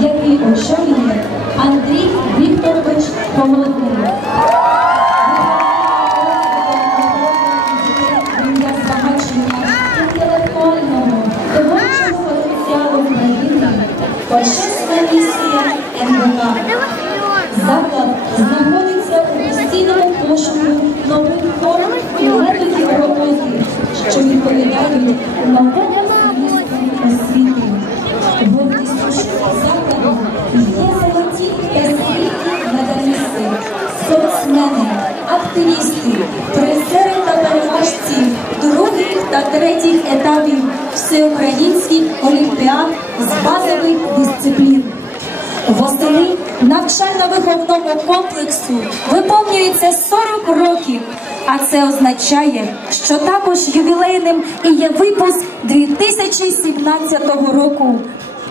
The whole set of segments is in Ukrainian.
який очолює Андрій Вікторович Помолодний. Збагачення інтелектуального почесна місія НВК. Заклад знаходиться у постійному пошуку нових форм і методів роботи, що відповідають науковим активісти, призери та переможці других та третіх етапів всеукраїнських олімпіад з базових дисциплін. Восени навчально-виховному комплексу виповнюється 40 років, а це означає, що також ювілейним і є випуск 2017 року,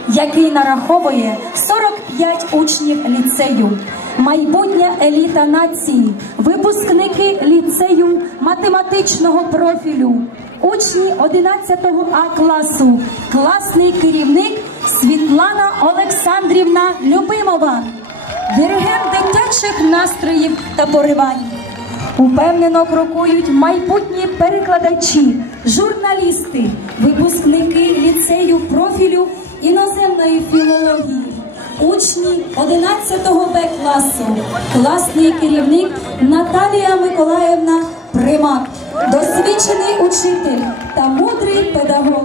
який нараховує 45 учнів ліцею. Майбутня еліта нації, випускники ліцею математичного профілю, учні 11 А класу, класний керівник Світлана Олександрівна Любимова, диригент дитячих настроїв та поривань. Упевнено крокують майбутні перекладачі, журналісти, випускники ліцею профілю іноземної філології, учні 11 Б класу, класний керівник Наталія Миколаївна Примак, досвідчений учитель та мудрий педагог.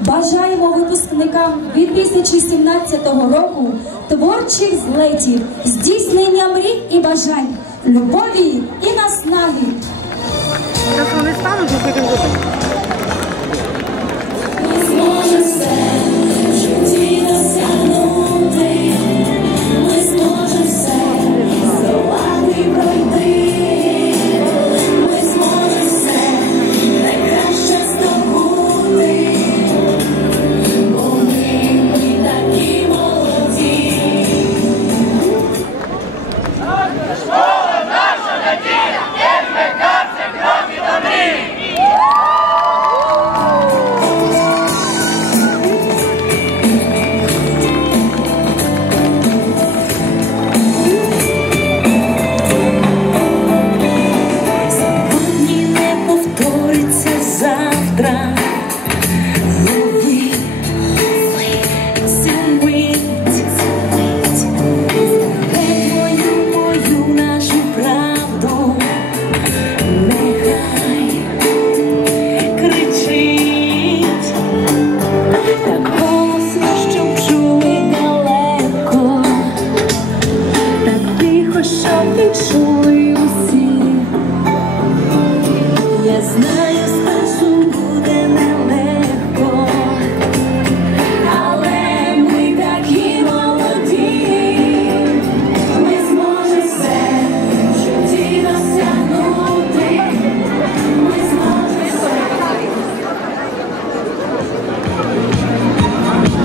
Бажаємо випускникам 2017 року творчих злетів, здійснення мрій і бажань, любові і наснаги.